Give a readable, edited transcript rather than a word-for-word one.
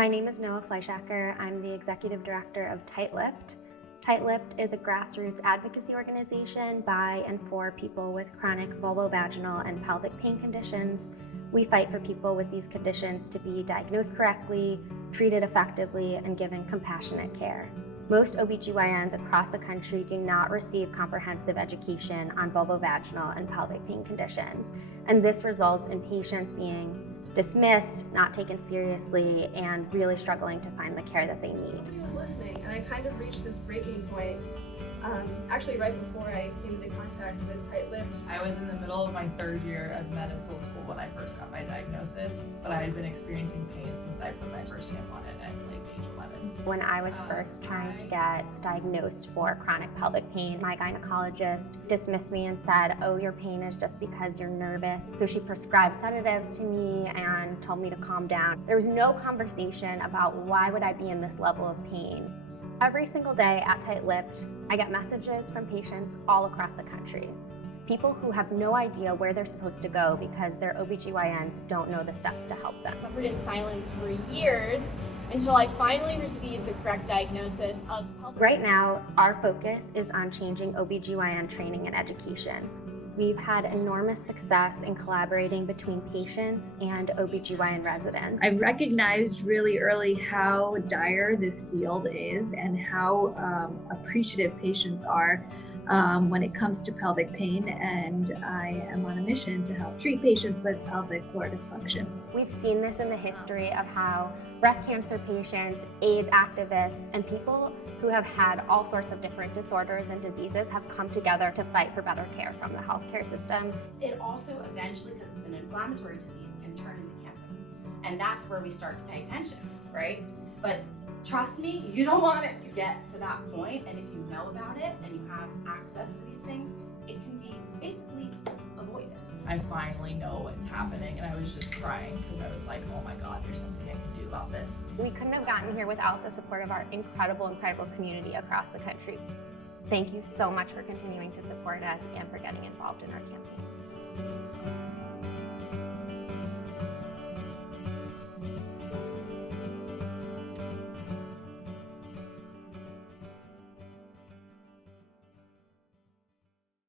My name is Noah Fleischacker. I'm the executive director of Tight-Lipped. Tight-Lipped is a grassroots advocacy organization by and for people with chronic vulvovaginal and pelvic pain conditions. We fight for people with these conditions to be diagnosed correctly, treated effectively, and given compassionate care. Most OBGYNs across the country do not receive comprehensive education on vulvovaginal and pelvic pain conditions, and this results in patients being dismissed, not taken seriously, and really struggling to find the care that they need. Nobody was listening, and I kind of reached this breaking point. Actually, right before I came into contact with Tight-Lipped. I was in the middle of my third year of medical school when I first got my diagnosis, but I had been experiencing pain since I put my first tampon in at like age 11. When I was first trying to get diagnosed for chronic pelvic pain, my gynecologist dismissed me and said, "Oh, your pain is just because you're nervous." So she prescribed sedatives to me and told me to calm down. There was no conversation about why would I be in this level of pain. Every single day at Tight-Lipped, I get messages from patients all across the country. People who have no idea where they're supposed to go because their OBGYNs don't know the steps to help them. I suffered in silence for years until I finally received the correct diagnosis of pelvic. Right now, our focus is on changing OBGYN training and education. We've had enormous success in collaborating between patients and OBGYN residents. I recognized really early how dire this field is and how appreciative patients are when it comes to pelvic pain, and I am on a mission to help treat patients with pelvic floor dysfunction. We've seen this in the history of how breast cancer patients, AIDS activists, and people who have had all sorts of different disorders and diseases have come together to fight for better care from the healthcare system. It also eventually, because it's an inflammatory disease, can turn into cancer. And that's where we start to pay attention, right? But trust me, you don't want it to get to that point. And if you know about it and you have access to these things, it can be basically avoided. I finally know what's happening, and I was just crying because I was like, oh my God, there's something I can do about this. We couldn't have gotten here without the support of our incredible community across the country. Thank you so much for continuing to support us and for getting involved in our campaign.